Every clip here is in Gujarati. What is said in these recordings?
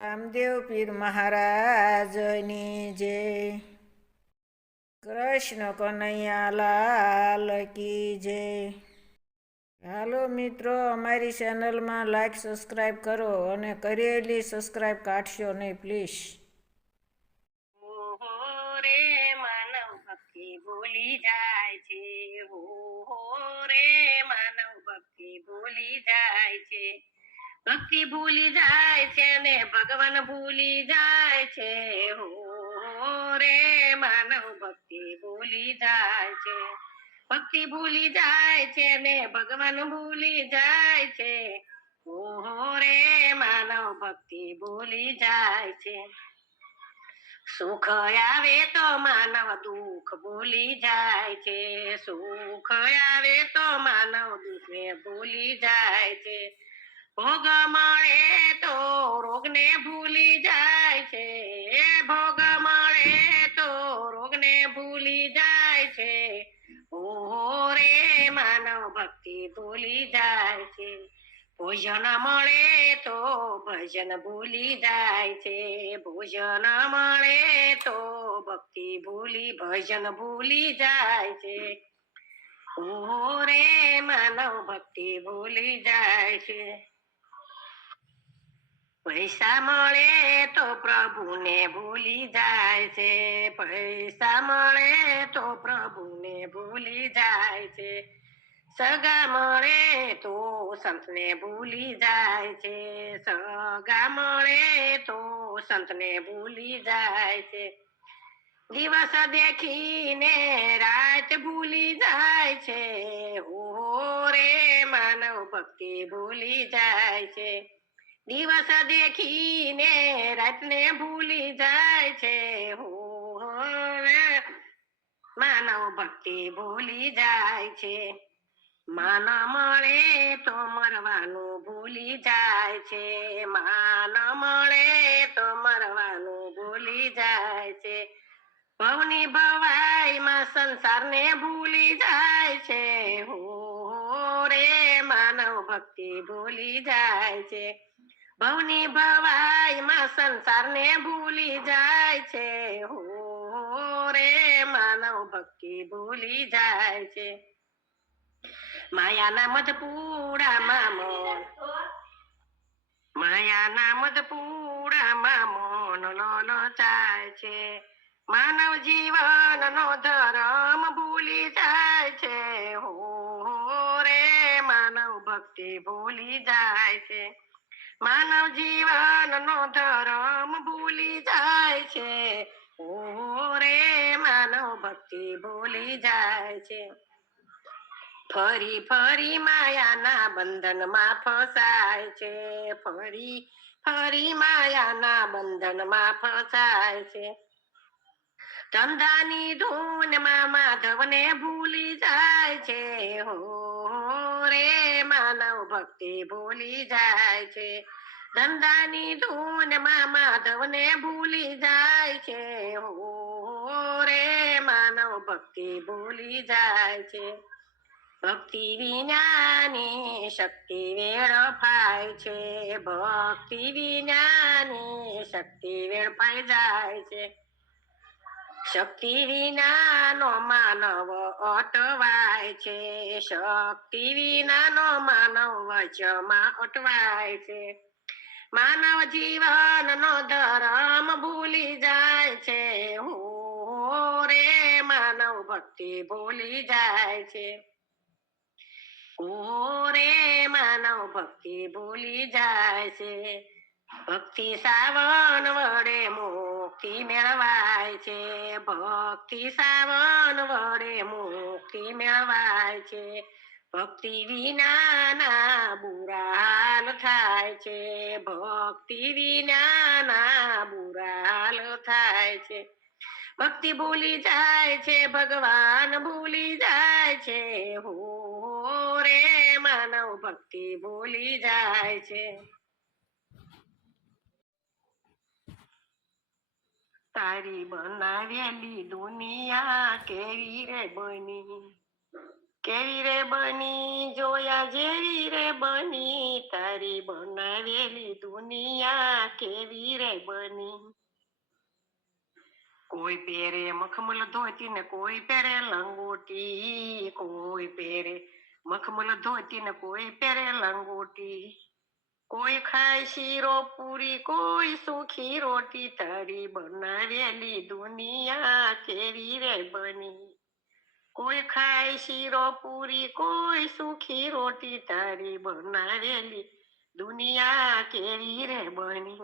રામદેવ પીર મહારાજની જય કૃષ્ણ કનૈયા લાલ કી જય હાલો મિત્રો, અમારી ચેનલમાં લાઈક સબસ્ક્રાઈબ કરો અને કરેલી સબસ્ક્રાઈબ કાઢશો નહીં પ્લીઝ ભૂલી જાય છે. હો રે, માનવ ભક્તિ ભૂલી જાય છે. ભક્તિ ભૂલી જાય છે ને ભગવાન ભૂલી જાય છે. હો રે, માનવ ભક્તિ ભૂલી જાય છે. ભક્તિ ભૂલી જાય છે ને ભગવાન ભૂલી જાય છે. ઓહો રે, માનવ ભક્તિ ભૂલી જાય છે. સુખ આવે તો માનવ દુઃખ ભૂલી જાય છે. સુખ આવે તો માનવ દુઃખ ભૂલી જાય છે. ભોગ મળે તો રોગને ભૂલી જાય છે. ભોગ મળે તો રોગને ભૂલી જાય છે. ઓહો રે માનવ ભક્તિ ભૂલી જાય છે. ભોજન મળે તો ભજન ભૂલી જાય છે. ભોજન મળે તો ભક્તિ ભૂલી, ભજન ભૂલી જાય છે. ઓહો રે માનવ ભક્તિ ભૂલી જાય છે. પૈસા મળે તો પ્રભુને ભૂલી જાય છે. પૈસા મળે તો પ્રભુને ભૂલી જાય છે. સગા મળે તો સંતને ભૂલી જાય છે. સગા મળે તો સંતને ભૂલી જાય છે. દિવસ દેખીને રાત ભૂલી જાય છે. હો રે માનવ ભક્તિ ભૂલી જાય છે. દિવસ દેખીને રાતને ભૂલી જાય છે. માનવ ભક્તિ ભૂલી જાય છે. માન મળે તો મરવાનું ભૂલી જાય છે. માન મળે તો મરવાનું ભૂલી જાય છે. ભવની ભવાઈમાં સંસારને ભૂલી જાય છે. હો રે માનવ ભક્તિ ભૂલી જાય છે. ભવની ભવાઈમાં સંસારને ભૂલી જાય છે. હો રે માનવ ભક્તિ ભૂલી જાય છે. માયાના મધપૂડામાં મામો માયાના મધપૂડામાં મન જાય છે. માનવ જીવન નો ધર્મ ભૂલી જાય છે. હો રે માનવ ભક્તિ ભૂલી જાય છે. માનવ જીવન નો ધર્મ ભૂલી જાય છે. ઓ રે માનવ ભક્તિ ભૂલી જાય છે. ફરી ફરી માયાના બંધનમાં ફસાય છે. ફરી ફરી માયાના બંધનમાં ફસાય છે. ધંધાની ધૂનમાં માધવને ભૂલી જાય છે. હો ભક્તિ ભૂલી જાય છે. ધંધાની ધૂનમાં માધવને ભૂલી જાય છે. હો રે માનવ, ભક્તિ ભૂલી જાય છે. ભક્તિ વિનાની શક્તિ વેડફાય છે. ભક્તિ વિનાની શક્તિ વેડફાઈ જાય છે. શક્તિ વિનાનો માનવ અટવાય છે. શક્તિ વિનાનો માનવ વચમાં અટવાય છે. માનવ જીવનનો ધર્મ ભૂલી જાય છે. હો રે માનવ ભક્તિ ભૂલી જાય છે. રે માનવ ભક્તિ ભૂલી જાય છે. ભક્તિ સાવન વડે મુક્તિ મેળવાય છે. ભક્તિ સાવન વડે મુક્તિ મેળવાય છે. ભક્તિ વિનાના બુરા હાલ થાય છે. ભક્તિ વિનાના બુરા હાલ થાય છે. ભક્તિ ભૂલી જાય છે, ભગવાન ભૂલી જાય છે. હો રે માનવ, ભક્તિ ભૂલી જાય છે. તારી બનાવેલી દુનિયા કેવી રે બની? કેવી રે બની? જોયા જેવી રે બની? તારી બનાવેલી દુનિયા કેવી રે બની? કોઈ પહેરે મખમલ ધોતી ને કોઈ પહેરે લંગોટી? કોઈ પહેરે મખમલ ધોતી ને કોઈ પહેરે લંગોટી? કોઈ ખાય શીરો પૂરી, કોઈ સુખી રોટી તારી. બનાવેલી દુનિયા કેવી રે બની? કોઈ ખાય શીરો પૂરી, કોઈ સુખી રોટી તારી. બનાવેલી દુનિયા કેવી રે બની?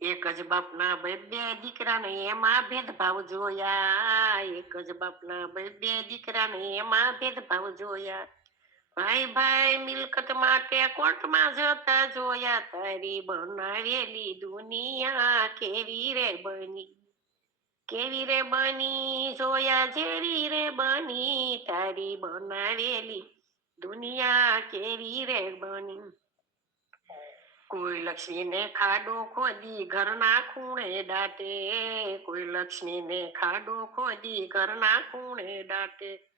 એક જ બાપના બે દીકરાને એમાં ભેદભાવ જોયા. એક જ બાપના બે દીકરાને એમાં ભેદભાવ જોયા. ભાઈ ભાઈ મિલકત માટે કોર્ટમાં જતા જોયા તારી બનાવેલી દુનિયા કેવી રે બની? કેવી રે બની? જોયા જેવી રે બની? તારી બનાવેલી દુનિયા કેવી રે બની? કોઈ લક્ષ્મીને ખાડો ખોદી ઘરના ખૂણે દાટે. કોઈ લક્ષ્મીને ખાડો ખોદી ઘરના ખૂણે દાટે.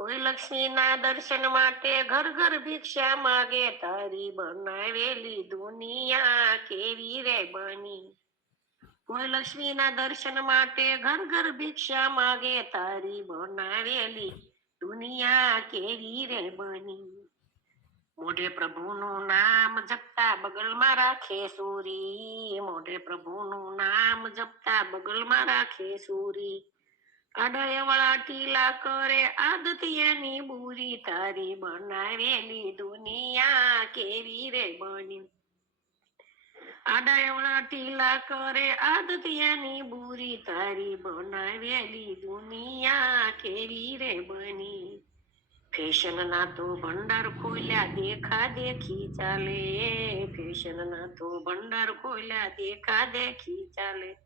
કોઈ લક્ષ્મીના દર્શન માટે ઘર ઘર ભિક્ષા માગે, તારી બનાવેલી દુનિયા કેવી રે બની? કોઈ લક્ષ્મીના દર્શન માટે ઘર ઘર ભિક્ષા માગે, તારી બનાવેલી દુનિયા કેવી રે બની? મોઢે પ્રભુનું નામ જપતા બગલમાં રાખે સૂરી, મોઢે પ્રભુનું નામ જપતા બગલમાં રાખે સુરી. અડય વાળા ટીલા કરે, આદત એની બુરી તારી બનાવેલી દુનિયા કેવી રે બની? આડાયવળા ટીલા કરે, આદત એની બુરી તારી બનાવેલી દુનિયા કેવી રે બની? ફેશન ના તો ભંડાર ખોલ્યા, દેખા દેખી ચાલે. ફેશન ના તો ભંડાર ખોલ્યા, દેખા દેખી ચાલે.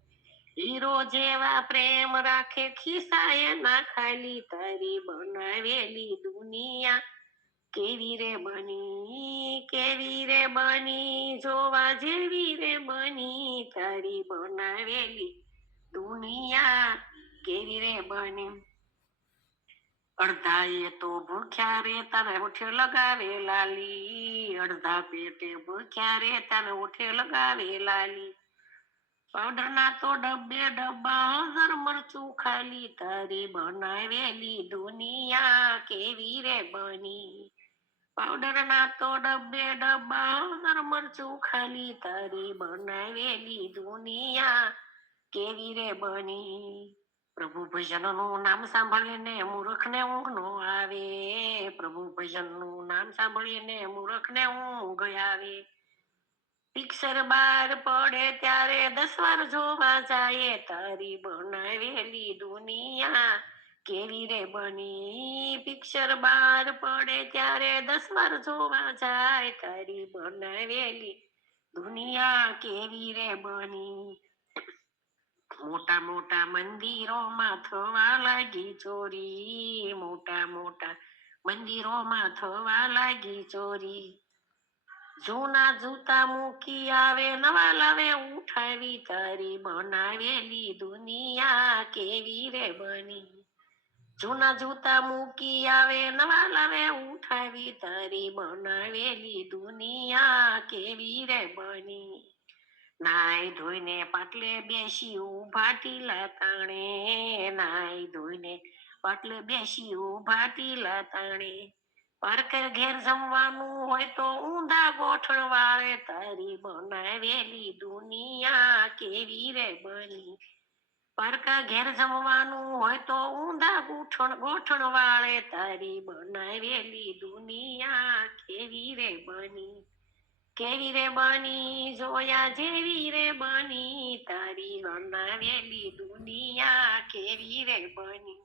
હીરો જેવા પ્રેમ રાખે, ખિસ્સાએ ના ખાલી તારી બનાવેલી દુનિયા. કેવી રે બની, કેવી રે બની, જોવા જેવી રે બની તારી બનાવેલી દુનિયા. કેવી રે બની. અડધા એ તો ભૂખ્યા રે, તને ઉઠે લગાવે લાલી. અડધા પેટે ભૂખ્યા રે, તને ઉઠે લગાવે લાલી. પાવડર ના તો ડબ્બે ડબ્બા હજર મરચું ખાલી તારી બનાવેલી દુનિયા કેવી રે બની? પાવડર ના તો ડબ્બે ડબ્બા હજર મરચું ખાલી તારી બનાવેલી દુનિયા કેવી રે બની? પ્રભુ ભજનનું નામ સાંભળીને મૂર્ખને ઊંઘ નો આવે. પ્રભુ ભજનનું નામ સાંભળીને મૂર્ખને ઊંઘ આવે. પિક્ચર બાર પડે ત્યારે દસ વાર જોવા જાય. તારી બનાવેલી દુનિયા કેવી રે બની? પિક્ચર બાર પડે ત્યારે દસ વાર જોવા જાય. તારી બનાવેલી દુનિયા કેવી રે બની? મોટા મોટા મંદિરોમાં થવા લાગી ચોરી. મોટા મોટા મંદિરોમાં થવા લાગી ચોરી. જૂના જૂતા મૂકી આવે, નવા લાવે, ઉઠાવી તારી બનાવેલી દુનિયા કેવી રે બની? જૂના જૂતા મૂકી આવે, નવા લાવે, ઉઠાવી તારી બનાવેલી દુનિયા કેવી રે બની? નાઈ ધોઈને પાટલે બેસી ઊભા ટીલા તાણે, નાઈ ધોઈને પાટલે બેસી ઊભા ટીલા તાણે. પરકર ઘેર જમવાનું હોય તો ઊંધા ગોઠણ વાળે તારી બનાવેલી દુનિયા કેવી રે બની? પરકા ઘેર જમવાનું હોય તો ઊંધા ગોઠણ ગોઠણ વાળે તારી બનાવેલી દુનિયા કેવી રે બની? કેવી રે બની? જોયા જેવી રે બની? તારી બનાવેલી દુનિયા કેવી રે બની?